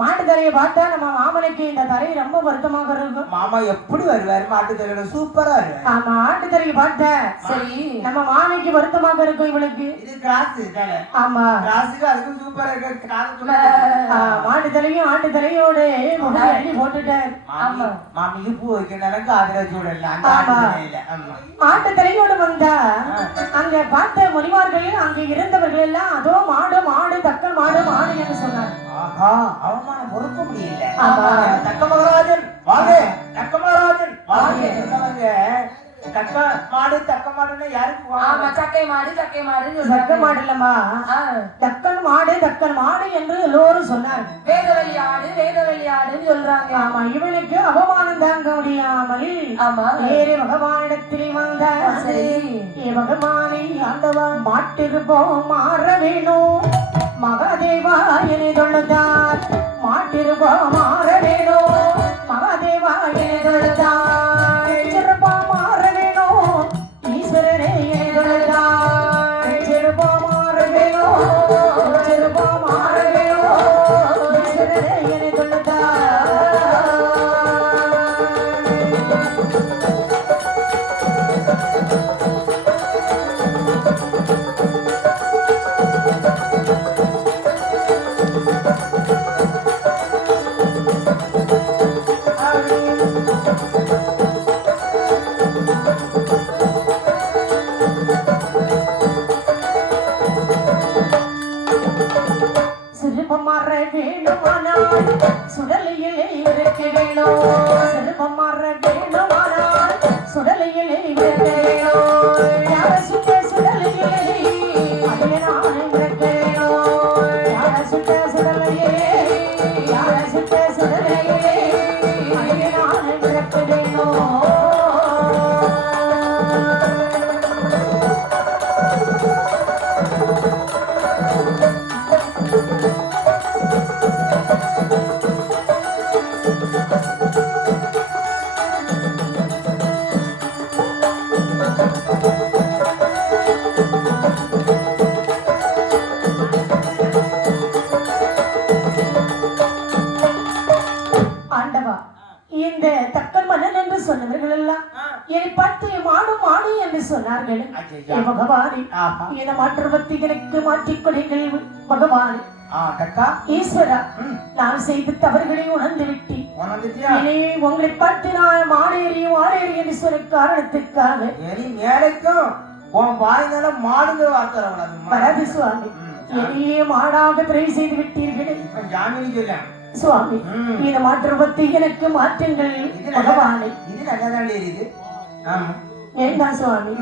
மாட்டு தரையை பார்த்தா நம்ம மாமனுக்கு இந்த தரை ரொம்ப வருத்தமாக இருக்கும். மாமா எப்படி வருவாரு மாட்டு தரையில? சூப்பரா வருவாரு. ஆமா, மாட்டு தரையை பார்த்தா சரி நம்ம மாமிக்கு வருத்தமாக இருக்கும் இவளுக்கு. இது கிராஸ் தானே? ஆமா, கிராஸுக்கு அதுக்கு சூப்பரா இருக்கு. மாட்டு தரையும் ஆட்டு தரையோட அள்ளி போட்டுட்டாரு. ஆமா, மாமிக்கு பூ வைக்கிறதுக்கு அதுல சூடல அந்த ஆட்டு தரையில. ஆமா, ஆட்டு தரையோட வந்தா அங்க பார்த்த முனிவார்கள் அங்க இருந்தவர்கள் எல்லாம் அதோ மாடு மாடு தக்கல் மாடு மாடு என்று சொன்னார். ஆஹா, அவமானம் பொறுக்க முடியல. தக்க மகாராஜன் வாங்க, தக்க மகாராஜன் வாங்க சொன்னவங்க தக்க மாடு தக்க மாடுன்னா யாருக்கு? ஆமா, சக்கை மாடு சக்கை மாடு. சக்கை மாடு இல்லம்மா, தக்கன் மாடு தக்கன் மாடு என்று எல்லோரும் சொன்னார். வேதவெளி ஆடு வேதவெளி ஆடுன்னு சொல்றாங்க. ஆமா, இவனுக்கு அவமானம் தாங்க முடியாமல் ஆமா வேறு பகவானிடத்தில் வந்த ஏ பகவானை ஆண்டவா மாட்டிருப்போம் மாற வேணும் மகாதேவா என்னை தொழுதார். மாட்டிருப்போம் மாற வேணும் மகாதேவா என்னை தொழுதார். சிறப்பா மாற வேணும் ஈஸ்வரனே என்னை தொழுதார். சிறப்பா மாற வேணும் சிறப்பா மாற வேணும் ஈஸ்வரனே என்னை தொழுதார். சுடலையிலே இருக்க வேணும் செல்வம் மாற வேணுமானால் சுடலையிலே இருக்க வேணும். யார சுட்ட சுடலையிலே அதிலே நான் இருக்க வேணும். யார சுட்ட சுடலையிலே யார சுட்ட சுடலையிலே அதிலே நான் இருக்க வேணும். இந்த தக்கன் மன்னன் என்று சொன்னவர்கள் எல்லாம் என்னை பார்த்து மாடு மாடு என்று சொன்னார்கள். பகவானே என மாற்றுவத்திகளுக்கு மாற்றிக்கொடுங்கள் பகவானே. ஈஸ்வரா, நான் செய்த தவறுகளை உணர்ந்து விட்டேன். எனவே உங்களை பார்த்து நான் மாடேறி மாடேறி என்று சொன்ன காரணத்துக்காக வராது சுவாமி. என்னையே மாடாக பிறவி செய்து விட்டீர்கள் சுவாமி. இந்த மாற்றுவத்தை எனக்கு மாற்றுங்கள் பகவானே. ஏண்டா சுவாமி,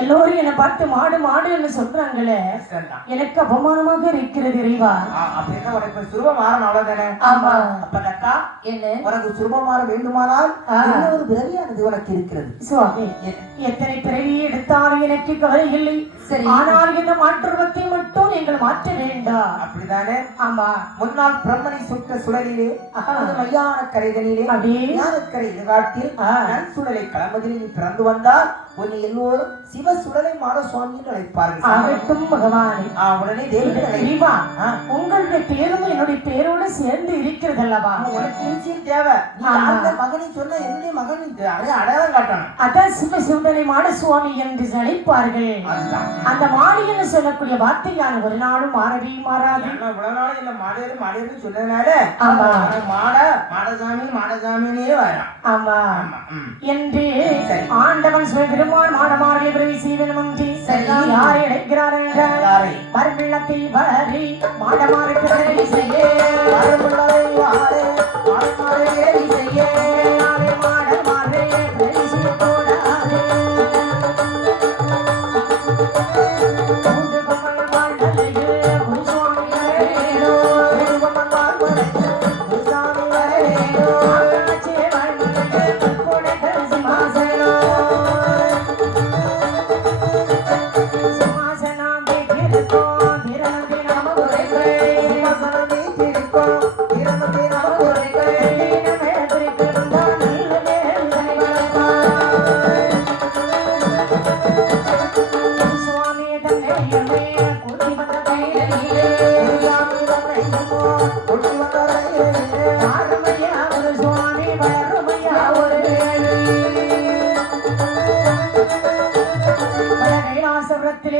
எல்லோரும் என்னை பார்த்து மாடு மாடு என்று சொல்றாங்களே, எனக்கு அவமானமாக இருக்கிறது. இறைவா, உனக்கு சுரூபமாற வேண்டுமானால் ஒரு பிறவியானது உனக்கு இருக்கிறது சுவாமி. எத்தனை பிறவி எடுத்தாலும் எனக்கு கவலை இல்லை. சரி, ஆனால் இந்த மாற்றுவத்தை மட்டும் நீங்கள் மாற்ற வேண்டாம். அப்படிதானே? ஆமா. முன்னாள் பிரம்மனை சுட்ட சுடலிலே மையான கரைதலிலே ஞானக்கரை காட்டில் நன் சுடலை களமதில் நீ பிறந்து வந்தால் உன்னை எல்லோரும் சிவ சுடலை மாட சுவாமி என்று அழைப்பார்கள். பகவானே, உடனே தேவர்கள் உங்களுடைய பேரும் என்னுடைய பேரோடு சேர்ந்து இருக்கிறது அல்லவா? உனக்கு நிச்சயம் தேவை. நீ அந்த மகனை சொன்ன என்னுடைய மகன் அடையாளம் காட்டணும். அதான் சிவ சுடலை மாட சுவாமி என்று அழைப்பார்கள். அந்த மாடின்னு சொல்லக்கூடிய வார்த்தையான ஒரு நாளும் மாறவே மாறாது. உலகாலும் இல்ல மாடேறு மாடேறு சொன்னதுனால மாடசாமி மாடசாமினே வரான். ஆமா என்று ஆண்டவன் பெருமான் மாடமாறலை பிறவி செய்வன் ஒன்றி யாரை அழைக்கிறார் என்றால் மறுபிள்ளத்தை வரி மாடமாறு பிறவி செய்ய மாடமாறு பிறவி செய்ய மாடமாறு பிறவி செய்யக்கூடாது.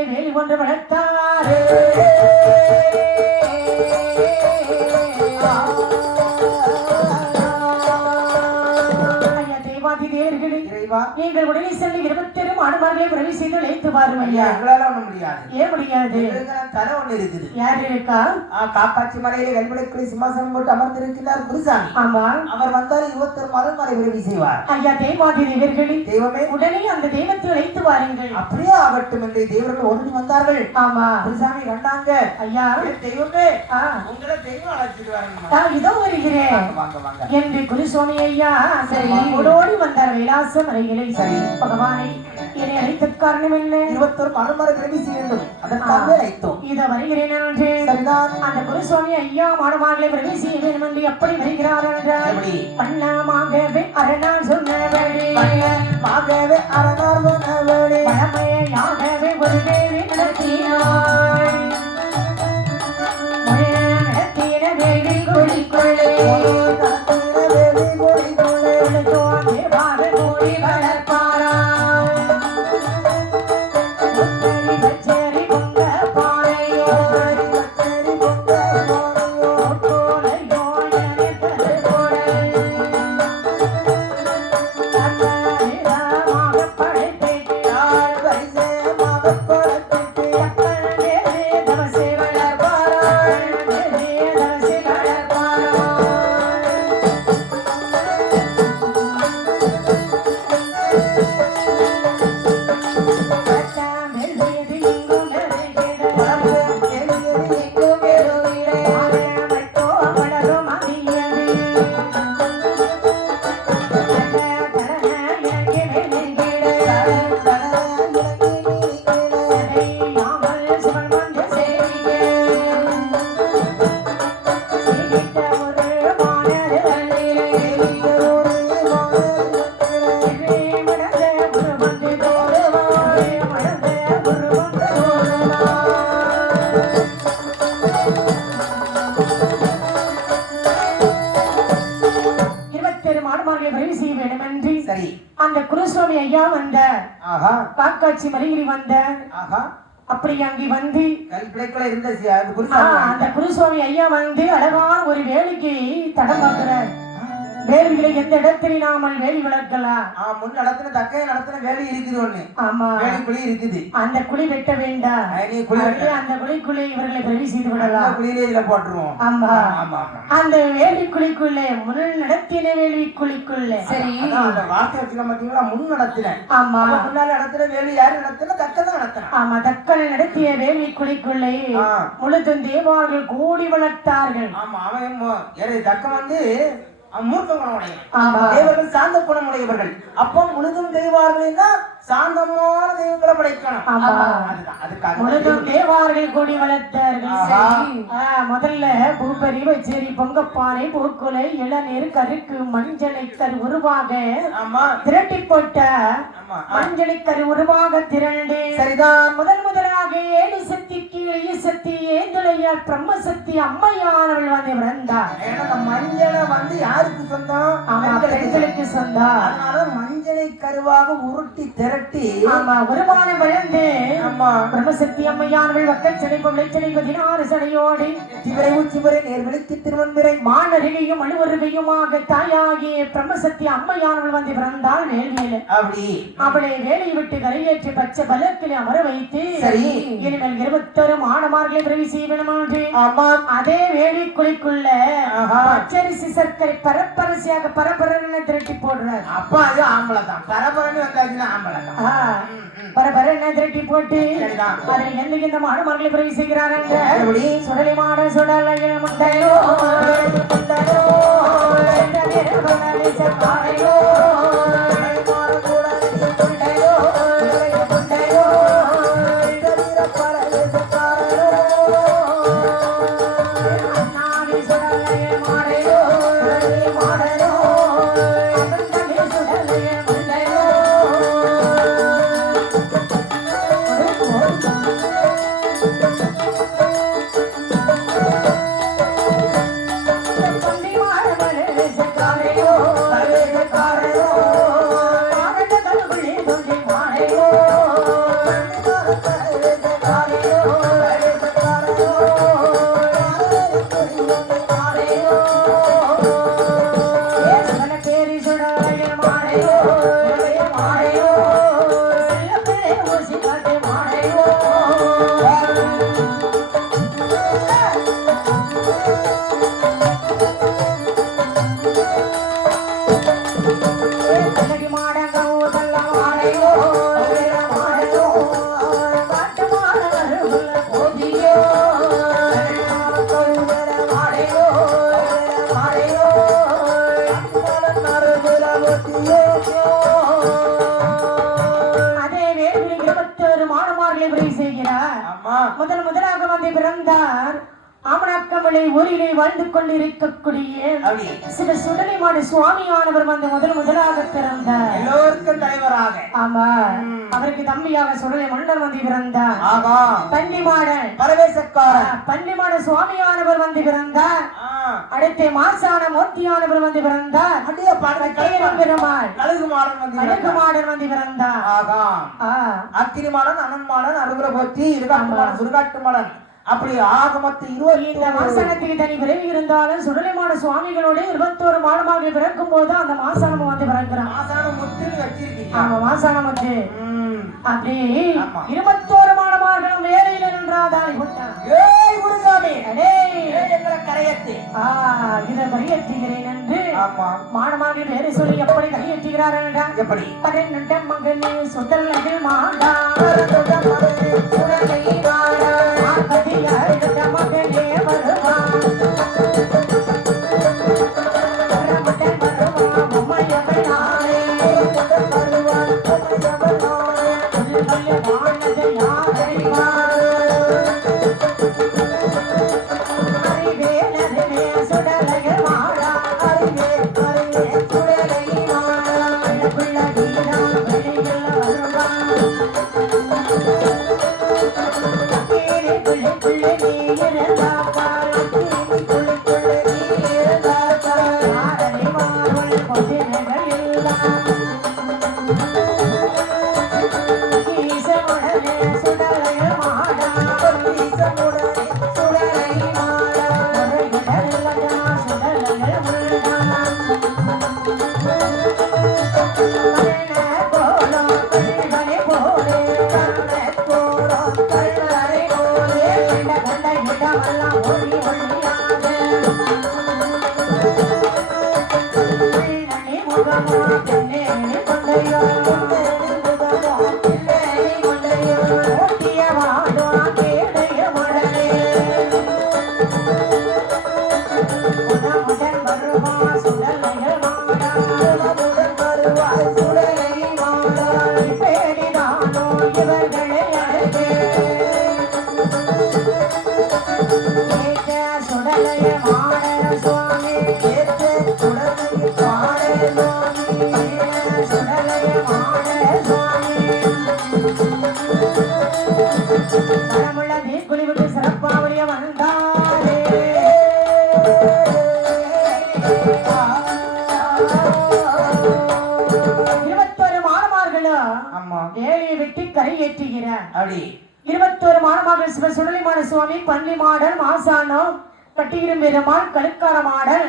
வேலி ஒன்று வளர்த்தாரே நீங்கள் உடனே சென்று 27 மாடுமார்களை பிறவி செய்து அழைத்து பாருங்க. ஏன் முடியாது? தலை ஒண்ணு இருக்குது. யார் இருக்கா? காப்பாட்சி மலையில வெண்படைக்குள்ளே சிம்மாசனம் போட்டு அமர்ந்திருக்கிறார் குருசாமி. ஆமா, அவர் வந்தால் 21 மாடுமாரை பிறவி செய்வார். ஐயா தேவாதி தேவர்களே, தெய்வமே உடனே அந்த தெய்வத்தை அழைத்து வாருங்கள். அப்படியே ஆகட்டும் என்று தேவர்கள் ஓடி வந்தார்கள். ஆமா, குருசாமி கண்டாங்க. ஐயா தெய்வமே, உங்களை தெய்வம் அழைச்சிட்டு வரணும். இதோ வருகிறேன் என்று குருசுவாமி ஐயா ஓடோடி வந்தார் கைலாசம் அருகிலே. சரி பகவானை, என்னை அழைத்த காரணம் என்ன? 21 மாடுமாரை பிறவி செய்ய வேண்டும், அதற்காக அழைத்தோம். இத வருகிறேன் என்று அந்த குருசுவாமி ஐயா மாடுமார்களை பிறவி செய்ய வேண்டும் என்று எப்படி வருகிறார் என்றால் பண்ணமாகவே அரணால் சொன்னபடி மாகவே அரணால் சொன்னபடி பழமையாகவே ஒரு வேலை நடத்தினார். நடத்தின வேலை கொடிக்கொள்ளே அந்த குருசுவாமி ஐயா வந்த காக்காட்சி மலையில் வந்த அப்படி அங்கே வந்து அந்த குருசுவாமி ஐயா வந்து அழகான ஒரு வேலைக்கு தடம் பார்க்கிறார். வேலிகளை எந்த இடத்துல நாமல் வேலி வளர்க்கலாம். முன் நடத்தின தக்க நடத்தின வேலி இருக்குது ஒண்ணு. ஆமா, வேலி குழி இருக்குது. அந்த குழி வெட்ட வேண்டாம். அந்த குழிக்குள்ளே இவர்களை பிரவி செய்து விடலாம். குழியிலே இதுல போட்டுருவோம். ஆமா, அந்த வேலி குழிக்குள்ளே முன் நடத்தின வேலி குழிக்குள்ளே. சரி, அந்த வார்த்தை வச்சுக்க மாட்டீங்களா? முன் நடத்தின. ஆமா, முன்னால நடத்தின வேலி யாரு நடத்தின? தக்கதான் நடத்தின. ஆமா, தக்கன் நடத்திய வேலி குழிக்குள்ளே முழுதும் தேவார்கள் கூடி வளர்த்தார்கள். ஆமா, அவன் தக்கம் வந்து மூர்க்க குணமுடையவன், தேவர்கள் சாந்த குணமுடையவர்கள். அப்போ முழுதும் தெய்வார்கள்னா சாந்தமான தெய்வங்களை படைக்கணும். அதுதான் அதுக்காக முழுதும் தேவார்கள் கொடி வளர்த்தார்கள். முதல்ல பூப்பரி வச்சேரி பொங்கப்பானை பூக்குலை இளநீர் கருக்கு மஞ்சளை கரு உருவாக திரட்டி போட்ட மஞ்சளை கரு உருவாக திரண்டு சரிதான். முதலாக ஏழு சக்தி கீழே சக்தி ஏந்தலையால் பிரம்ம சக்தி அம்மையானவள் வந்து பிறந்தார். மஞ்சளை வந்து யாருக்கு சொந்தம்? பெண்களுக்கு சொந்தம். அதனால மஞ்சளை கருவாக உருட்டி திரட்டி வருமான வளர்ந்து பிரம்மசக்தி அம்மையானவள் வக்கல் சிலைப்பு விளைச்சலை 16 சடையோடு சிவரை உச்சிவரை நேர்களுக்கு திருவன்பிரை மானருகையும் அழுவருகையுமாக தாயாகிய பிரம்மசக்தி அம்மையானவள் வந்து பிறந்தாள் வேள்வியில. அவளை வேலையை விட்டு கரையேற்றி பச்சை பலக்கிலே அமர வைத்து சரி இனிமேல் 21 மாணவர்களை பிறவி செய்ய வேண்டும் என்று அதே வேலிக்குழிக்குள்ள பச்சரிசி சர்க்கரை பரப்பரசியாக பரபரன்னு திரட்டி போடுறார். அப்பா அது ஆம்பளை தான், பரபரன்னு வந்தாச்சுன்னா ஆம்பளை தான். பரபரன்னு திரட்டி போட்டு அதில் எந்த மாணவர்களை பிறவி செய்கிறார்கள். சுடலை மாட சுடலையில் முண்டையோ முண்டையோ சர்க்காரையோ முதலாக வந்து பிறந்தார். ஆமணக்கமலை ஊரிலே வாழ்ந்து கொண்டிருக்கக்கூடிய சில சுடலை மாடு சுவாமியானவர் வந்து முதலாக பிறந்தார். எல்லோருக்கும் தலைவராக. ஆமா, அவருக்கு தம்பியாக சுடலை மன்னர் வந்து பிறந்தார். பன்னிமாடன் பரவேசக்காரர் பன்னிமாட சுவாமியானவர் வந்து பிறந்தார். அடுத்து மாசான மூர்த்தியானவர் வந்து பிறந்தார். பெருமாள் அழகுமாடன் வந்து பிறந்தார். அக்கினிமாடன் அனன்மாடன் அருகுரபோத்தி சுடுகாட்டுமாடன் அப்படி ஆக மொத்தம் 20 மாசனத்துக்கு தனி பிறவி இருந்தாலும் சுடலைமாட சுவாமிகளோட 21 மாடமாக பிறக்கும் போது அந்த மாசானம் வந்து பிறக்கிறான். மாசானம் முத்து அப்படி 21 மாடமார்களும் வேலையில் நின்றாதாய் இதை கரையேற்றுகிறேன் என்று மாடமார்கள் வேறு சொல்லி எப்படி கரையேற்றுகிறார்கள்? எப்படி 12 மகனே சுடலை மாடா சுடலை மாடா மகனே வருவான் சுடலை அப்படி 21 மாடமாக சிவ சுடலிமான சுவாமி பள்ளி மாடல் மாசானம் கட்டியிரும் பெருமாள் கழுக்கார மாடல்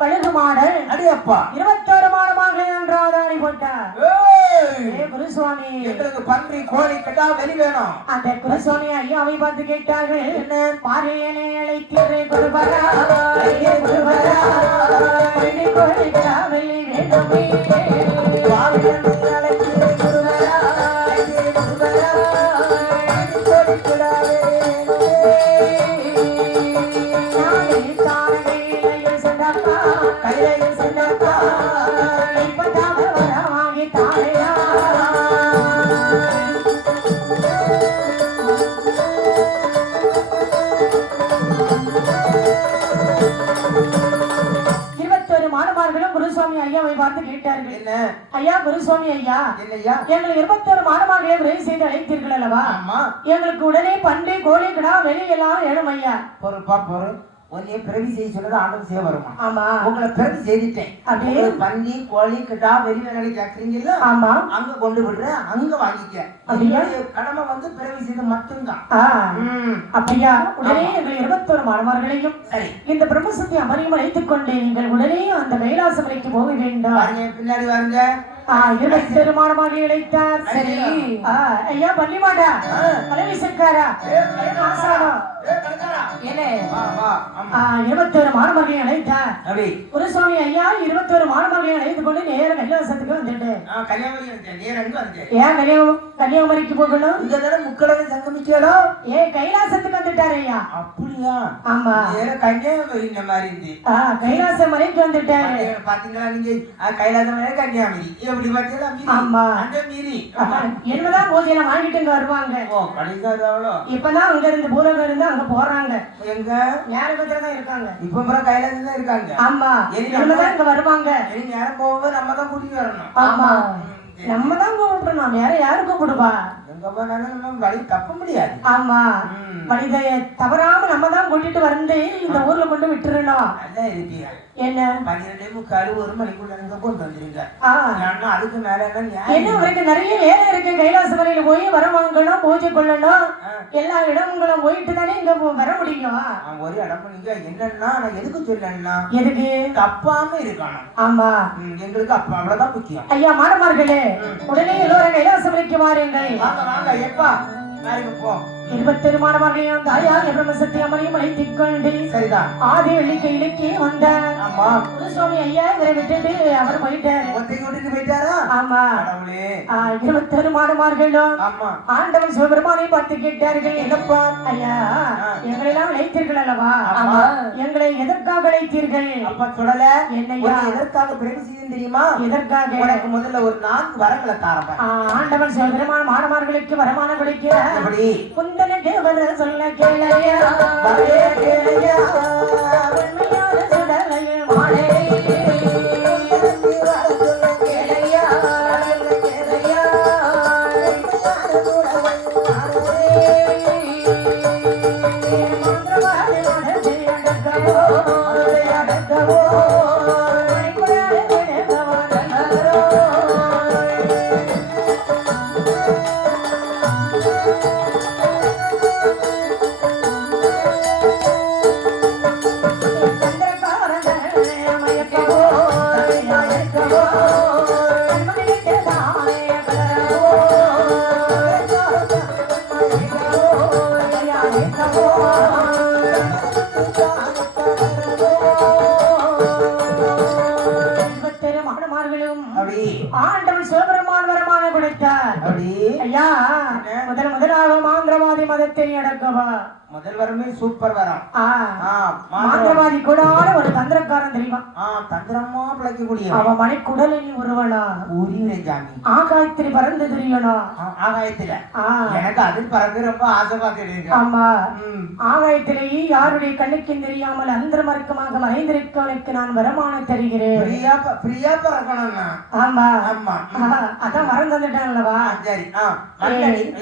கழுகு மாடல் அடியப்பா 21 மாடமாக என்றாதாரி போட்டார் குருசுவாமி எங்களுக்கு பன்றி கோழி கட்டா வெளி வேணும் அந்த குருசுவாமி ஐயாவை பார்த்து கேட்டார்கள் என்ன பாறையனை அழைத்தீரே குருபரா குருபரா பன்றி கோழி கட்டா வெளி வேண்டுமே பாறையனை அழைத்தீரே குருபரா குருபரா கையில் சென்றப்பா இப்பதாம வர வாங்கி தாழையா 21 மாணவர்களும் குருசுவாமி ஐயாவை பார்த்து கேட்டார்கள் என்ன ஐயா குருசுவாமி ஐயா என்னையா எங்களை 21 மாணவர்களை விரைவு செய்து அழைத்தீர்கள் அல்லவா எங்களுக்கு உடனே பன்றி கோழி கிடா வெளியெல்லாம் ஏழும் ஐயா பொறுப்பா பொறு உன்னைய பிறவி செய்ய சொன்னது ஆண்டவன் செய்ய வருமா ஆமா உங்களை பிறவி செய்துட்டேன் அப்படியே பன்றி கோழி கிட்டா வெளி வேலை கேக்குறீங்கல்ல ஆமா அங்க கொண்டு விடுறேன் அங்க வாங்கிக்க அப்படியா கடமை வந்து பிறவி செய்து மட்டும்தான் அப்படியா உடனே எங்கள் 21 மாணவர்களையும் சரி இந்த பிரம்மசக்தி அமரியும் அழைத்துக் கொண்டு நீங்கள் உடனே அந்த கைலாசமலைக்கு போக வேண்டும் பின்னாடி வாங்க 21 மாணவமாக இழைத்தார் சரி ஐயா பள்ளி மாட்டா பழனி சர்க்காரா என்ன 21 மாணவர்களை அழைத்தார் குருசுவாமி ஐயா 21 மாணவர்களை அழைத்து கொண்டு நேர கைலாசத்துக்கு வந்துட்டு ஏன் கன்னியாகுமரிக்கு போகணும் இந்த தடவை முக்கடவை சங்கமிச்சாலோ கைலாசத்துக்கு வந்துட்டாரு ஐயா அப்படியா ஆமா கன்னியாகுமரி இந்த மாதிரி இருந்து கைலாச மலைக்கு வந்துட்டாரு பாத்தீங்களா நீங்க கைலாச மலை கன்னியாகுமரி எப்படி பாத்தீங்களா ஆமா அந்த மீறி என்னதான் பூஜையில வாங்கிட்டு இங்க வருவாங்க இப்பதான் அங்க இருந்து பூலகம் இருந்து அங்க போறாங்க எங்க ஞானபத்திரம் தான் இருக்காங்க இப்ப கைலாசம் தான் இருக்காங்க ஆமா என்னதான் இங்க வருவாங்க நேரம் போகும்போது நம்ம தான் கூட்டிட்டு வரணும் ஆமா நம்ம தான் கூப்பிடணும் வேற யாரு கூப்பிடுவா எங்க போனாலும் நம்ம வழி தப்ப முடியாது ஆமா வழிதைய தவறாம நம்ம தான் கூட்டிட்டு வந்து இந்த ஊர்ல கொண்டு விட்டுறணும் நல்லா இருக்கீங்க என்ன 12:45 1 மணிக்குள்ள நீங்க கொண்டு வந்துருங்க அதுக்கு மேல என்ன அவருக்கு நிறைய வேலை இருக்கு கைலாச வரையில போய் வர வாங்கணும் பூஜை கொள்ளணும் எல்லா இடங்களும் போயிட்டு தானே இங்க வர முடியும் ஒரு இடம் நீங்க என்னன்னா நான் எதுக்கு சொல்லணும்னா எதுக்கு தப்பாம இருக்கணும் ஆமா எங்களுக்கு அப்ப அவ்வளவுதான் முக்கியம் ஐயா மாணவர்களே உடனே எல்லோரும் கைலாச வரைக்கு வாருங்கள் வாங்க எப்பா 21 மாணவர்களையும் தாயாக பிரம்மசக்தி அமரையும் அழைத்துக் கொண்டு சரிதான் ஆதி வெள்ளிக்கையிலுக்கே வந்தார் ஆமா குருசுவாமி ஐயா இவரை விட்டுட்டு அவர் போயிட்டாரு கூட்டிட்டு போயிட்டாரா ஆமா 21 மாணவர்களும் ஆண்டவன் சிவபெருமானை பார்த்து கேட்டார்கள் என்னப்பா ஐயா எங்களை எல்லாம் அழைத்தீர்கள் அல்லவா எங்களை எதற்காக அழைத்தீர்கள் அப்ப சொல்லல என்னையா எதற்காக பிறகு செய்யும் தெரியுமா எதற்காக உனக்கு முதல்ல ஒரு 4 வரங்களை தாரப்பா ஆண்டவன் சிவபெருமான் மாணவர்களுக்கு வரமான கொடுக்கிறார் எப்படி குந்தனுக்கு வர சொல்ல கேளையா வரே கேளையா உண்மையான சுடலையில் மாடே ஆண்டவன் சிவபெருமான் வரமான கொடுத்தார் ஐயா முதலாக மாந்திரவாதி மதத்தை அடக்கவா முதல் வரமே சூப்பர் வரம். மாந்திரவாதி கூட ஒரு தந்திரக்காரன் தெரியுமா? தந்திரமா பிழைக்கக்கூடிய அவன் மணிக்குடலினி ஒருவனா உரிமை ஜாமி ஆகாயத்தில் பறந்து தெரியணும். ஆகாயத்துல எனக்கு அதில் பறந்து ரொம்ப ஆசை பார்த்துருக்கு. ஆமா, ஆகாயத்திலேயே யாருடைய கண்ணுக்கும் தெரியாமல் அந்தர மறுக்கமாக மறைந்திருக்கவனுக்கு நான் வருமானம் தருகிறேன். பிரியா பறக்கணும். ஆமா ஆமா, அதான் மறந்து வந்துட்டாங்களவா? சரி.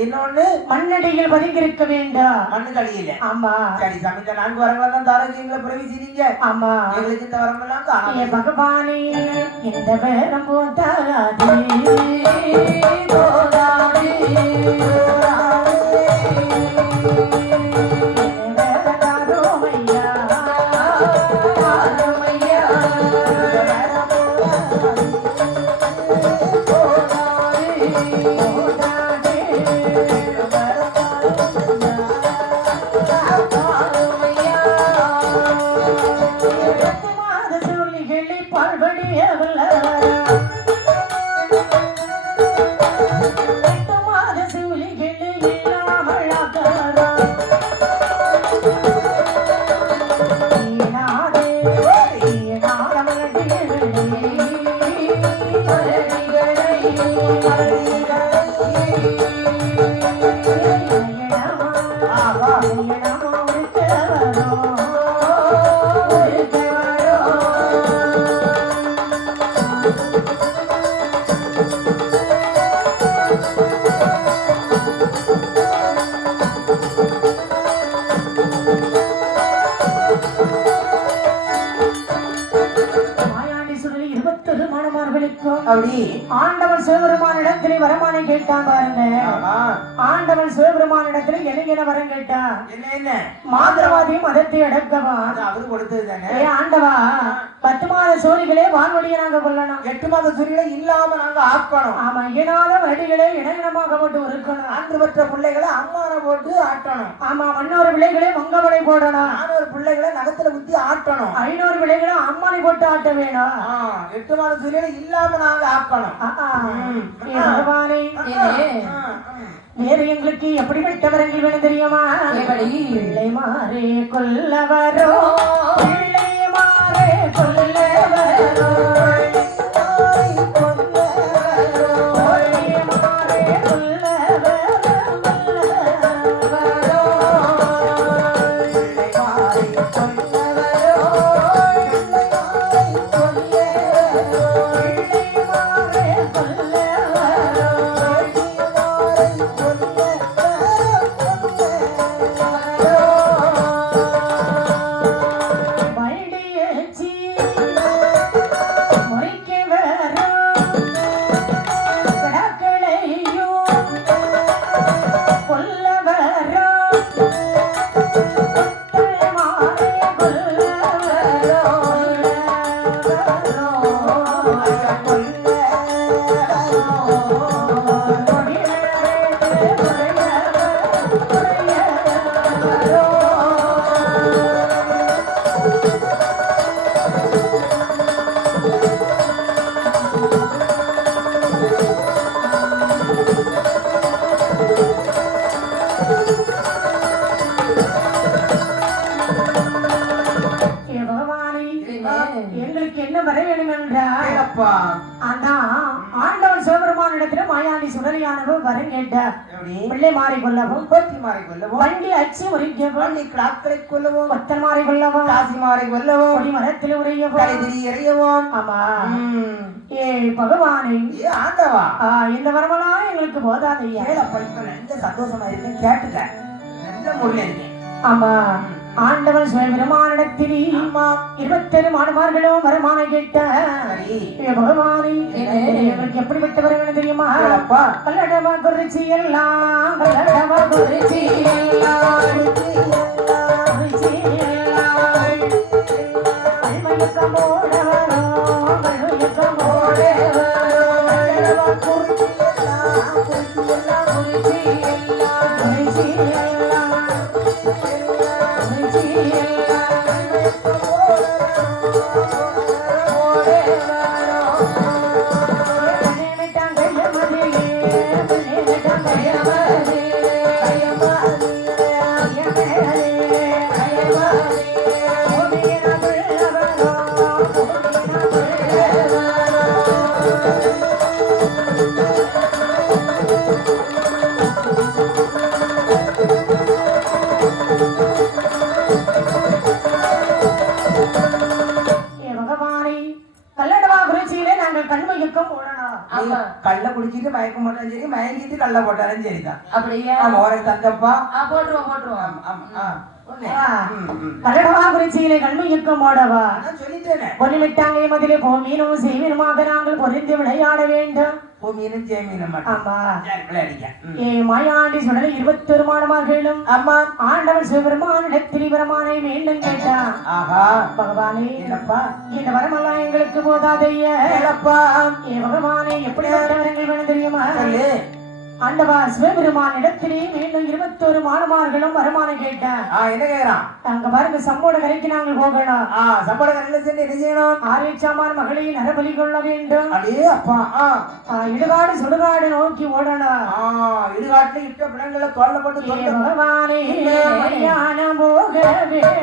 இன்னொன்னு மண்ணடியில் பதுங்கிருக்க வேண்டாம். மண்ணுக்கடியில. ஆமா சரி சாமி, இந்த 4 வரங்கள்லாம் தாரகங்களை பிரவேசினீங்க. ஆமா, எங்களுக்கு இந்த வரங்கள்லாம் காணாம. பகவானே இந்த பேரம் போதாதே போதாதே ஆண்டவன் சிவபெருமானிடத்திலே வரமானை கேட்டான் பாருங்க. ஆண்டவன் சிவபெருமானிடத்திலே என்ன வரம் கேட்டான்? என்ன? மாந்திரவாதி மதத்தை அடக்கவா? அவரு கொடுத்தது தானே. ஆண்டவா, 10 மாத சோழிகளே வான்வழியை நாங்க கொள்ளணும். 8 மாத சோழிகளை இல்லாம நாங்க ஆக்கணும். ஆமா, இனால வடிகளை இணையினமாக போட்டு இருக்கணும். ஆண்டு பெற்ற பிள்ளைகளை அம்மான போட்டு ஆட்டணும். ஆமா, 100 பிள்ளைகளே மங்கவடை போடணும். 400 பிள்ளைகளை நகத்துல குத்தி ஆட்டணும். 500 பிள்ளைகளை அம்மானை போட்டு ஆட்ட வேணும். 8 மாத சோழிகளை இல்லாம நாங்க ஆக்கணும். பகவானே, வேறு எங்களுக்கு எப்படிப்பட்ட வரங்கள் வேணும் தெரியுமா? பிள்ளை மாறே கொல்லவரோ, பிள்ளை மாறே கொல்லவரோ, எங்களுக்கு என்ன வர வேண்டும் என்றால், ஆண்டவன் சிவபெருமானிடத்தில் மாயாண்டி சுடலியானவர் வரம் கேட்டார். பிள்ளை மாறி கொள்ளவும், போத்தி மாறி கொள்ளவும், வண்டி அச்சு உரிக்கவும், கிளாக்களை கொள்ளவும், கொத்தன் மாறி கொள்ளவும், காசி மாறி கொள்ளவும், கொடி மரத்தில் உரையவும், கலைதிரி எறியவும். ஆமா, ஏ பகவானே, ஆண்டவா, இந்த வரமெல்லாம் எங்களுக்கு போதாதையா. நல்ல சந்தோஷமா இருக்கேன், கேட்டுக்க, நல்ல முறையில இருக்கேன். ஆமா, ஆண்டவன் சிவபெருமானிடத்தில் 27 மாடுமார்களும் வருமான கேட்ட பகவானி, எங்களுக்கு எப்படிப்பட்ட வரவேணும் தெரியுமா? கல்லடமா குறிச்சி எல்லாம், கல்லடமா குறிச்சி எல்லாம், குறிச்சி எல்லாம், கல்மயக்கமோட வரும், கல்மயக்கமோட வரும், குறிச்சி எல்லாம், குறிச்சி எல்லாம், குறிச்சி எல்லாம், குறிச்சி எல்லாம், Yeah. கள்ள குடிச்சிட்டு மயக்க மாட்டாலும் சரி, மயங்கிட்டு கள்ள போட்டாலும் சரிதான். அப்படியே ஆமா, உனக்கு தந்தப்பா. போட்டுருவோம். கல்லடவா குறிச்சியிலே கண்மையுக்கம் ஓடவா சொல்லிட்டேனே. பொன்னிமிட்டாங்க மதிலே போமீனும் செய்வீனுமாக நாங்கள் பொறிந்து விளையாட வேண்டும். மீனும் ஜெயமீனும் ஆமா. ஏ மாயாண்டி சுடலை 21 மாடமார்களும் அம்மா ஆண்டவன் சிவபெருமானிடத்தில் பிரமானை மீண்டும் கேட்டான். ஆஹா பகவானே, என்னப்பா இந்த வரமெல்லாம் எங்களுக்கு போதாதைய ஏ பகவானே, எப்படிப்பட்ட வரங்கள் வேணும் தெரியுமா? ஆண்டவா சிவபெருமான் இடத்திலே மீண்டும் 21 மாடமார்களும் வருமானம் கேட்டான். என்ன கேக்குறான்? அங்க பாருங்க, சம்போட கரைக்கு நாங்கள் போகணும். சம்போட கரையில சென்று என்ன செய்யணும்? ஆரியச்சாமான் மகளை நரபலி கொள்ள வேண்டும். அடே அப்பா. இடுகாடு சுடுகாடு நோக்கி ஓடணும். இடுகாட்டுல இட்ட பிணங்களை தோல்ல போட்டு பகவானே, ஞானம் போக வேண்டும்.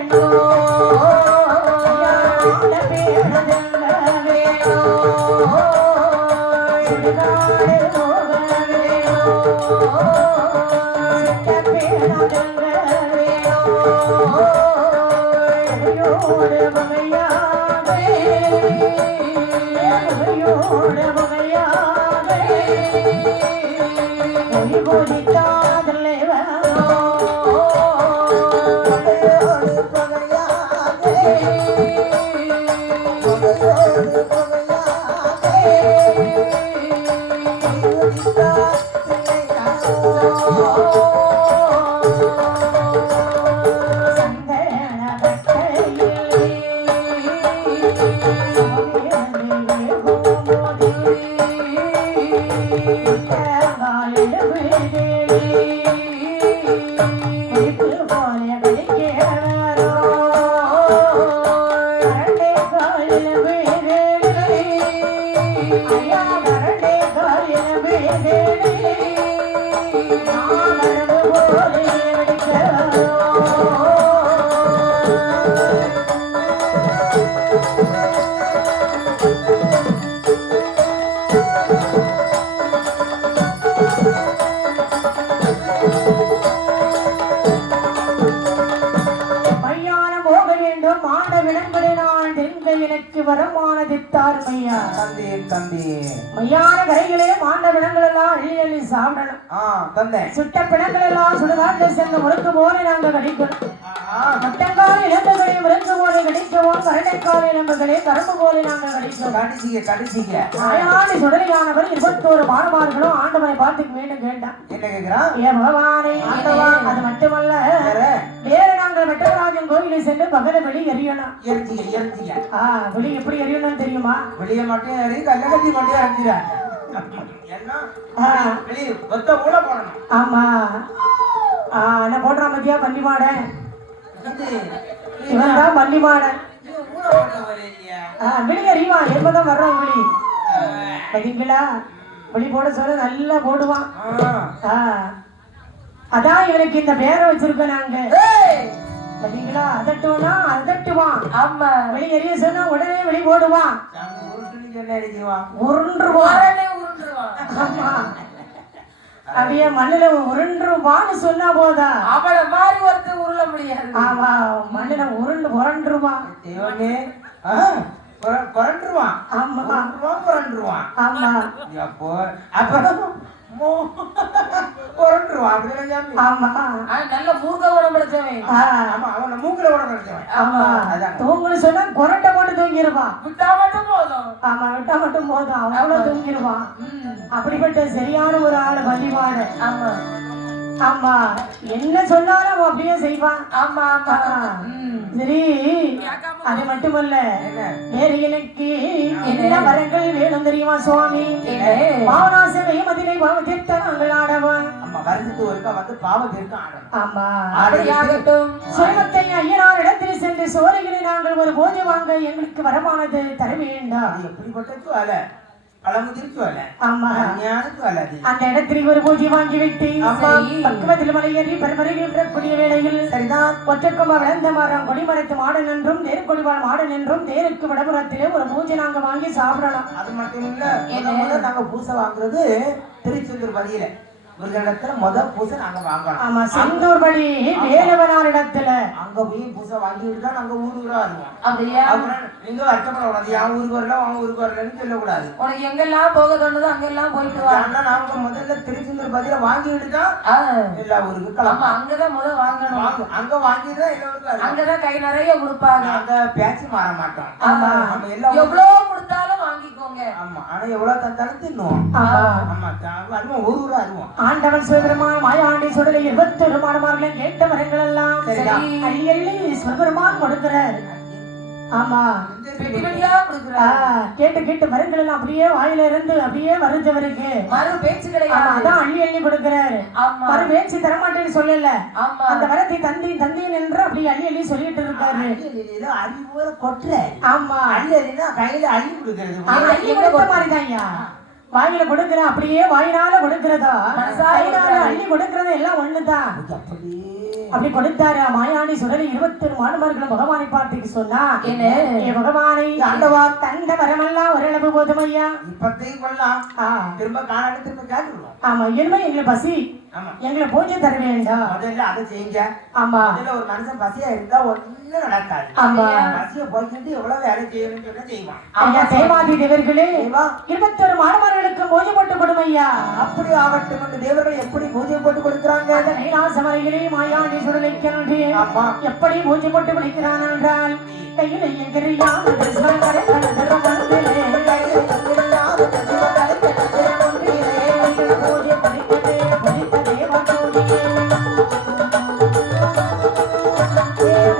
மையான கரைகளே மாண்ட பிணங்கள் எல்லாம் அள்ளி அள்ளி சாப்பிடணும். சுட்ட பிணங்கள் எல்லாம் சுடுகாட்டுல சென்ற முறுக்கு போல நாங்க கடிக்கணும். மட்டங்கால இளம்புகளை முறுக்கு போல கடிக்கவும், கரண்டைக்கால இளம்புகளே கரும்பு போல நாங்க கடிக்கணும். மாயாண்டி சுடலையானவர் 21 மாணவர்களும் ஆண்டவனை பார்த்துக்கு வேண்டும் கேட்டான். என்ன கேட்கிறான்? ஏ பகவானே, அது மட்டுமல்ல, வேற நாங்கள் மெட்டராஜன் கோயிலை சென்று பகல வெளி எறியணும். வெளி எப்படி எறியணும் தெரியுமா? வெளியே மட்டும் எறி, கல்ல கட்டி மட்டும் எறிஞ்சிடான். ஆமா, என்ன போடுறான் மத்தியா பள்ளி மாடன். இவன் தான் பள்ளி மாடன். வெளி அறிவான் எப்பதான் வர்றான் வெளி. சரிங்களா? வெளி போட சொல்ல நல்லா போடுவான். அதான் இவனுக்கு இந்த பேரை வச்சிருக்கோம் நாங்க. சரிங்களா? அதட்டுவானா அதட்டுவான். ஆமா, வெளி எறிய சொன்னா உடனே வெளி போடுவான். அப்படியே மண்ணுல உருண்டுருவான்னு சொன்னா போதா, அவளை மாதிரி ஒருத்தர் உருள முடியாது. ஆமா, மண்ணுல உருண்டுருவான். புரண்டுருவான். ஆமா, புரண்டுருவான். ஆமா, அப்போ அப்புறம் புரண்டுருவான். ஆமா, நல்ல மூக்க உடம்படுத்தவன். ஆமா, அவன மூக்குல உடம்படுத்தவன். ஆமா, தூங்குன்னு சொன்னா கொரட்டை போட்டு தூங்கிருவான். விட்டா மட்டும் போதும். ஆமா, விட்டா மட்டும் போதும், அவ்வளவு தூங்கிருவான். அப்படிப்பட்ட சரியான ஒரு ஆளு பள்ளிவாடு. ஆமா ஆமா, என்ன சொன்னாலும் அவன் அப்படியே செய்வான். ஆமா ஆமா, சரி. அது மட்டுமல்ல, வேறு எனக்கு என்ன வரங்கள் வேணும் தெரியுமா சுவாமி? பாவநாசனை மதிலை பாவத்திற்கு நாங்கள் ஆடவன். ஆமா, அப்படியாகட்டும். சுரமத்தை ஐயனார் இடத்தில் சென்று சோலைகளை நாங்கள் ஒரு பூஜை வாங்க எங்களுக்கு வரமானது தர வேண்டாம். எப்படிப்பட்ட அந்த இடத்தில் ஒரு பூஜை வாங்கி விட்டு பக்குவத்தில் மலையேறி பெருமறையில் வேளையில் சரிதான் ஒற்றக்கொம்ப விளந்த மரம் கொடிமரத்து மாடன் என்றும் தேர் கொடிவாள் மாடன் என்றும் தேருக்கு விடபுறத்திலே ஒரு பூஜை நாங்க வாங்கி சாப்பிடலாம். அது மட்டும் இல்ல, நாங்க பூசை வாங்குறது திருச்செந்தூர் வழியில முருகனிடத்துல முத பூசை நாங்க வாங்கணும். ஆமா செந்தூர் படி வேலவனார் இடத்துல அங்க போய் பூசை வாங்கிட்டு தான் நாங்க ஊருக்குறா இருவோம். அப்படியா? அப்புறம் நீங்க வருத்தப்படக்கூடாது, என் ஊருக்கு வரல அவன் ஊருக்கு வரலன்னு சொல்லக்கூடாது. உனக்கு எங்கெல்லாம் போக தோணுதோ அங்கெல்லாம் போயிட்டு வா. ஆனா நாங்க முதல்ல திருச்செந்தூர் பதில வாங்கிட்டு தான் எல்லா ஊருக்கு ஆமா, கிளம்ப. அங்கதான் முத வாங்கணும். அங்க வாங்கிட்டு தான் எல்லா ஊருக்கும் அங்கதான் கை நிறைய கொடுப்பாங்க. நாங்க பேச்சு மாற மாட்டோம். ஆமா நம்ம எல்லா எவ்வளவு கொடுத்தாலும் வாங்கிக்கோங்க. ஆமா, ஆனா எவ்வளவு தந்தாலும் தின்னுவோம். ஆமா ஆமா, வருவோம், ஒரு ஊரா வருவோம். ஆண்டவன் சிவபெருமான் மாயாண்டி சுடலை 21 மாடமார்களை கேட்ட வரங்கள் எல்லாம் சரியா? அள்ளி அள்ளி சிவபெருமான் கொடுக்கிறார். ஆமா பெட்டி பெட்டியா கொடுக்குறாரு. கேட்டு கேட்டு மரங்கள் எல்லாம் அப்படியே வாயில இருந்து அப்படியே வருந்தவருக்கு மறு பேச்சு ஆமா, கிடையாது. அதான் அள்ளி அள்ளி கொடுக்கிறாரு. ஆமா மறு பேச்சு தரமாட்டேன்னு சொல்லல, ஆமா. அந்த வரத்தை தந்தையும் தந்தையும் என்று அப்படி அள்ளி அள்ளி சொல்லிட்டு இருக்காரு. ஏதோ அள்ளி போற கொட்டுறாரு. ஆமா அள்ளி அள்ளினா கையில அள்ளி கொடுக்கறது. அள்ளி கொடுத்த மாதிரிதான் ஐயா, வாயில கொடுக்கிற அப்படியே வாயினால கொடுக்கிறதா கையினால அள்ளி கொடுக்கறது எல்லாம் ஒண்ணுதான். அப்படியே அப்படி கொடுத்தாரு. மாயாண்டி சுடலை 21 மாடுமார்களும் பகவானை பார்த்துக்கு சொன்னா, என்ன? ஏ பகவானை ஆண்டவா தந்த வரமெல்லாம் ஓரளவு போதும் ஐயா. இப்பத்தையும் கொள்ளலாம், திரும்ப காணாடி திரும்ப கேட்டுருவோம். ஆமா இனிமே எங்களுக்கு பசி, ஆமா, எங்களை பூஜை தர வேண்டாம். முதல்ல அதை செய்யுங்க. ஆமா முதல்ல ஒரு மனுஷன் பசியா இருந்தா ஒண்ணும் நடக்காது. ஆமா பசிய போய்கிட்டு எவ்வளவு வேலை செய்யணும்னு சொன்னா செய்வான். ஐயா தேவாதி தேவர்களே, தேவா, 21 மாடுமார்களுக்கு பூஜை போட்டு கொடுமை ஐயா. அப்படி ஆகட்டும் என்று தேவர்கள் எப்படி பூஜை போட்டு கொடுக்குறாங்க? அந்த கைலாசமலையிலே மாயாண்டி சுடலைக்கு ஆமா, எப்படி பூஜை போட்டு கொடுக்கிறான் என்றால், கையில எங்கிரியாம கிருஷ்ணகரை கலந்தர மனதிலே பூஜை படிக்கவே படித்த தேவகோடியே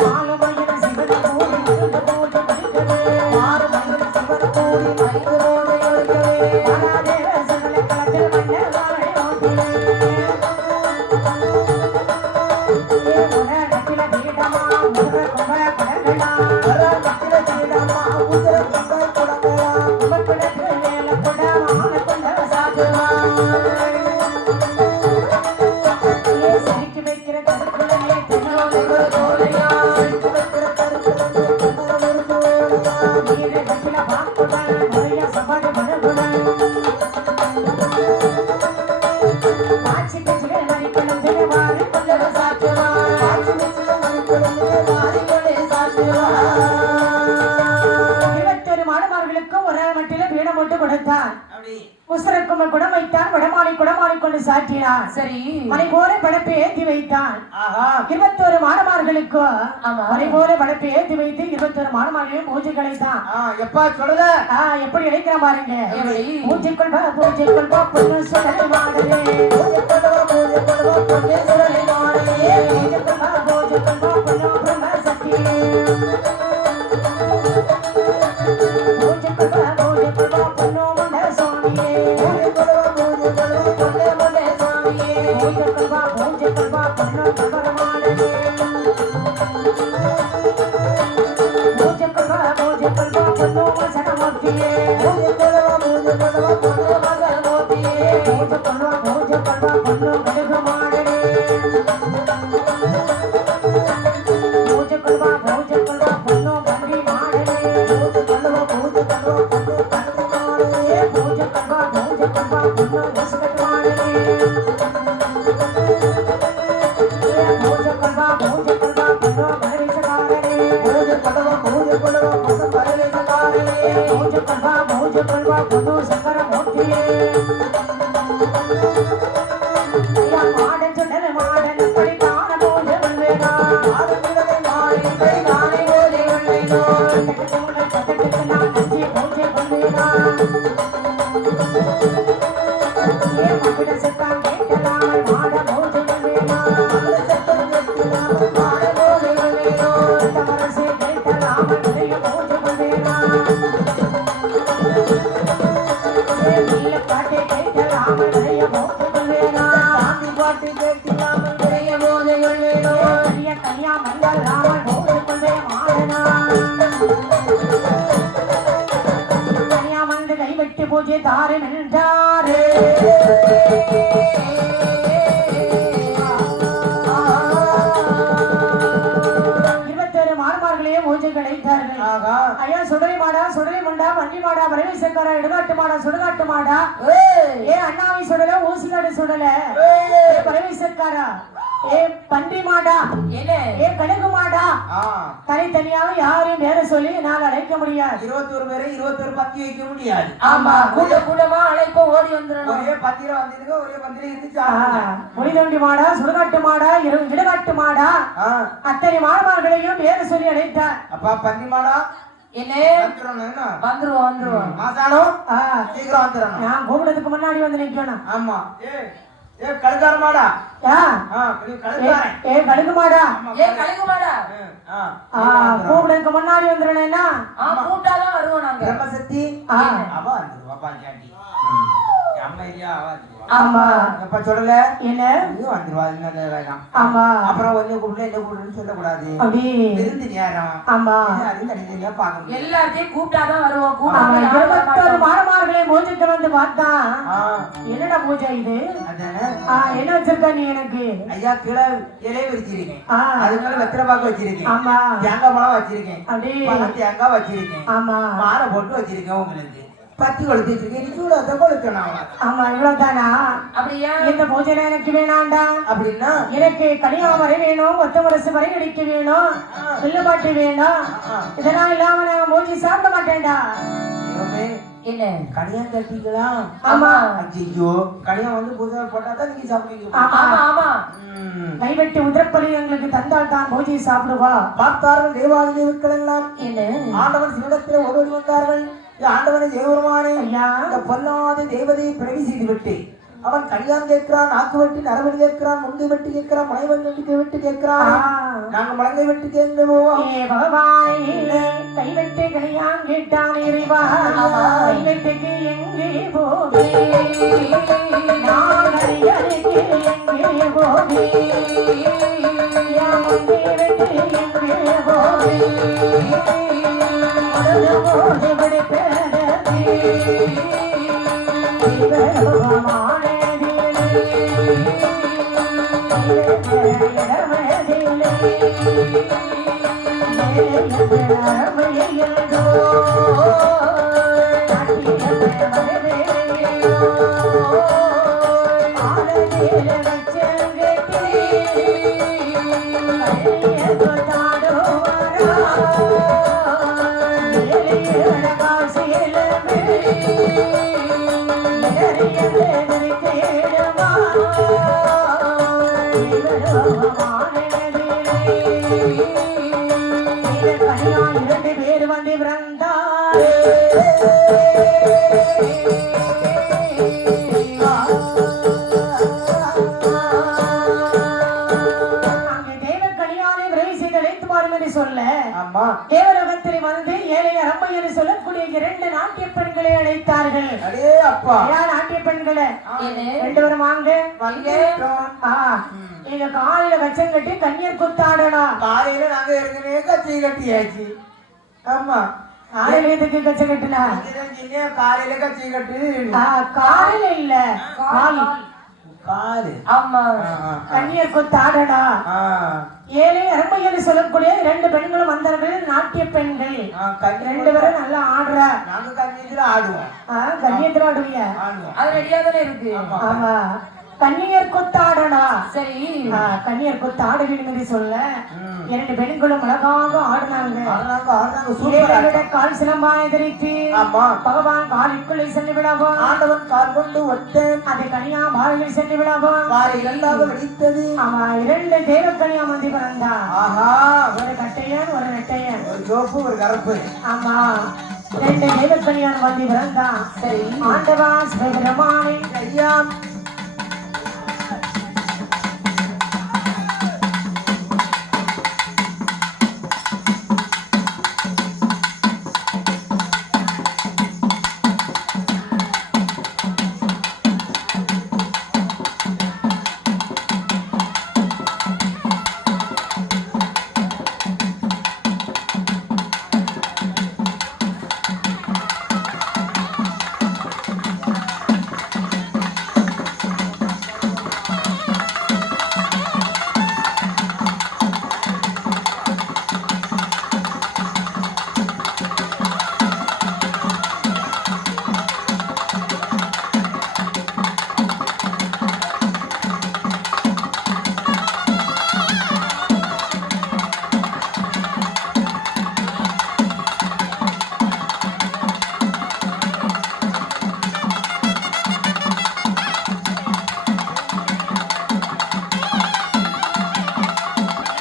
மாலுமயில சிவன் கூடி இருந்த பூஜை படிக்கவே மாலுமயில சிவன் கூடி மைந்து ரோடு ஒழிக்கவே மனாதேவ சிவனை களத்தில் மன்னர் வாழை ஓட்டிலே உலகத்தில பீடமா உசுர கும்ப படங்களா உலகத்தில பீடமா உசுர கும்ப படங்களா உமக்குடத்தில் மேல குடமான கொண்ட சாதுவா சிரிக்கு வைக்கிற கருக்குளையே தின்னோடு ஒரு தோலையா சிரிக்கு வைக்கிற கருக்குளையே தின்னோடு ஒரு தோலையா நீரகத்தில பாக்குடன் நிறைய சபாடு படகுடன் ஆட்சி கட்சிகள் மறிக்கணும் தினவாரி கொண்டது சாத்துவா ஆட்சி கட்சிகள் மறிக்கணும் தினவாரி கொண்டது சாத்துவா 21 மாடுமார்களுக்கு ஒரு மட்டில பீடம் போட்டு கொடுத்தான். அப்படி உசரக்கும்ப குடம் வைத்தான், வடமாலை குடமாலை கொண்டு சாற்றினான். சரி, மலை போல படப்பை ஏற்றி வைத்தான். ஆஹா, 21 மாடுமார்களுக்கு ஆமா. மலை போல படப்பை ஏற்றி வைத்து 21 மாடுமார்களையும் பூஜை கலைத்தான். எப்பா சொல்லுத? எப்படி இழைக்கிறான் பாருங்க. எப்படி? பூஜை கொள்வா பொண்ணு சுடலை மாடலே பூஜை கொள்வா பொண்ணு சுடலை மாடலே பூஜை கொள்வா பொண்ணு பிரம்ம சக்தியே பூஜை கொள்வா பொண்ணு மண்ட சுவாமியே பூஜை கொள்வா பொண்ணு மண்ட சுவாமியே பூஜை கொள்வா பொண்ணு பிரம்ம மாடலே பூஜை கொள்வா பொண்ணு மசனமூர்த்தியே பூஜை கொள்வா பொண்ணு மசனமூர்த்தியே பூஜை கொள்வா பொண்ணு கடுகு மாடலே பூஜை கொள்வா பொண்ணு கண்டி மாடலே பூஜை கொள்வா பொண்ணு கண்டி மாடலே பூஜை கொள்வா பொண்ணு விஸ்வத் மாடலே பூஜை கொள்வா பொண்ணு பரவேசகாரனே பூஜை கொள்வா பொண்ணு பரவேசகாரனே பூஜை கொள்வா பொண்ணு சங்கரமூர்த்தியே மாடன் சுடல மாடன் அப்படி காண பூஜை கொள்வேனா மாடன் சுடலை மாடன் இப்படி நானே பூஜை கொள்வேனோ கட்டத்துக்கு நான் நஞ்சி பூஜை கொள்வேனா ஏ மகுட செத்தான் கேட்கலாமல் மாட பூஜை கொள்வேனா மகுட செத்தான் கேட்கலாமல் மாட பூஜை கொள்வேனோ தமரசே கேட்கலாமல் நிறைய பூஜை கொள்வேனா ஏ நீல பாட்டை கேட்கலாமல் நிறைய பூஜை கொள்வேனா சாமி பாட்டு கேட்கலாமல் நிறைய பூஜை கொள்வேனோ பெரிய கல்யா மண்டல் ராமன் பூஜை கொள்வே மாடனா கல்யா மண்டு கைவிட்டு பூஜை தாரு நின்றாரே மாடுமார்களையே பூஜை கிடைத்தார்கள். ஐயா சுடலை மாடா சுடலை முண்டா வண்டி மாடா பரமேசக்காரா இடுகாட்டு மாடா சுடுகாட்டு மாடா ஏ அண்ணாவி சுடல ஊசிகாடு சுடல பரமேசக்காரா ஏ பன்றி மாடா ஏ கடுகு மாடா தனித்தனியாக யாரையும் நேர சொல்லி நான் அழைக்க முடியாது 21 பேரை 21 பத்தி வைக்க முடியாது. ஆமா கூட்டமா அழைப்ப ஓடி வந்துடணும். ஒரே பத்தியில வந்ததுக்கு ஒரே பத்தியில இருந்துச்சு. முனிதொண்டி மாடா சுடுகாட்டு மாடா இடுகாட்டு மாடா அத்தனை மாடுமார்களையும் நேர சொல்லி அழைத்தார். அப்பா பன்னி மாடா என்ன வந்துருவோம் மாசானம் சீக்கிரம் வந்துடணும். நான் கூப்பிடுறதுக்கு முன்னாடி வந்து நிக்கணும். ஆமா ஏ கழுகார மாடா ஏ கழுகு மாடா கூப்பிடுறதுக்கு முன்னாடி வந்துடுறேன்னா கூட்டாதான் வருவோம் நாங்க. பிரம்மசக்தி அவ வந்துருவா பாஞ்சாண்டி அம்மா இல்லையா அவ ஆமா எப்ப சொல்லல என்ன வந்துருவா என்ன வேணாம். ஆமா அப்புறம் ஒண்ணு கூப்பிடல என்ன கூப்பிடுன்னு சொல்லக்கூடாது. அப்படி விருந்து நேரம் ஆமா அது தனித்தனியா பார்க்கணும். எல்லாத்தையும் கூப்பிட்டாதான் வருவோம். 21 மாடமார்களை பூஜைக்கு வந்து பார்த்தா என்னடா பூஜை இது என்ன வச்சிருக்க நீ எனக்கு ஐயா கீழே இலைய வச்சிருக்கேன். அதுக்காக வெத்தலை பாக்கு வச்சிருக்கேன். ஆமா தேங்காய் பழம் வச்சிருக்கேன். அப்படி தேங்காய் வச்சிருக்கேன். ஆமா மாலை போட்டு வச்சிருக்கேன். உங்களுக்கு பத்தி கொளுத்தி வச்சிருக்கேன். சூடத்தை கொளுத்தணும். ஆமா இவ்வளவுதானா? அப்படியா? இந்த பூஜை எனக்கு வேணாண்டா. அப்படின்னா எனக்கு கனியாமரை வேணும், ஒத்தமரசு வரை அடிக்க வேணும், வில்லுபாட்டு வேணும். இதெல்லாம் இல்லாம நான் பூஜை சாப்பிட மாட்டேன்டா. என்ன கனியா கட்டிங்களா? ஆமா. ஐயோ கனியா வந்து பூஜை போட்டாதான் நீங்க சாப்பிடுவீங்க. ஆமா ஆமா கைவெட்டி உதிரப்பலி எங்களுக்கு தந்தால் தான் பூஜை சாப்பிடுவா. பார்த்தார்கள் தேவாதி தேவர்கள் எல்லாம் என்ன ஆண்டவன் சிவனத்தில் ஓடி வந்தார்கள். ஆண்டவனை தேவருமானே இந்த பொல்லாத தேவதையை பிறவி செய்து விட்டு அவன் கல்யாணம் கேட்கிறான், நாக்கு வெட்டி நரவடி கேட்கிறான், முந்து வெட்டி கேட்கிறான், மனைவன் வெட்டி கேட்கிறான். நாங்க மலங்கை வெட்டி கேட்க போவோம். கைவெட்டி கல்யாணம் கேட்டான் இறைவா, கைவெட்டிக்கு எங்கே போவே நான் அறியலுக்கு எங்கே போவே வெட்டி எங்கே போவே போது விடுப்பதே இரண்டு பேர் வந்து பிறந்தார். சொல்ல தேவலோகத்தில் வந்து ஏழை அரம்பை என்று சொல்லக்கூடிய 2 நாட்டிய பெண்களை அழைத்தார்கள். நாட்டிய பெண்களை 2 பேரும் வாங்க எங்க காலையில கச்சம் கட்டி கண்ணீர் குத்தாடணும். காலையில நாங்க ஏற்கனவே கச்சை கட்டியாச்சு. ஆமா காலையில எதுக்கு கச்சை கட்டுனா? காலையில கச்சை கட்டு காலையில இல்ல காலு. ஆமா கண்ணீர் குத்தாடனா. ஏழை அரம்பையில் சொல்லக்கூடிய 2 பெண்களும் வந்தார்கள். நாட்டிய பெண்கள் 2 பேரும் நல்லா ஆடுற. நாங்க கண்ணீர்ல ஆடுவோம். கண்ணீர்ல ஆடுவீங்க? அது ரெடியா தானே இருக்கு. ஆமா கண்ணீர் கொத்தாடனா. சரி கண்ணீர் கொத்தாடுவீங்க சொல்ல 2 பெண்களும் அழகாக ஆடினாங்க. கால் சிலம்பான எதிரித்து பகவான் காலுக்குள்ளே சென்று விடவும் ஆண்டவன் கால் கொண்டு ஒட்ட அதை கனியா மாலையில் சென்று விடவும் இரண்டாக வெடித்தது. ஆமா 2 தேவ கனியா மந்தி பிறந்தா. ஒரு கட்டையன் ஒரு நெட்டையன், ஒரு சோப்பு ஒரு கருப்பு. ஆமா 2 தேவ கனியான் மந்தி பிறந்தா. சரி ஆண்டவா சிவபெருமானை ஐயா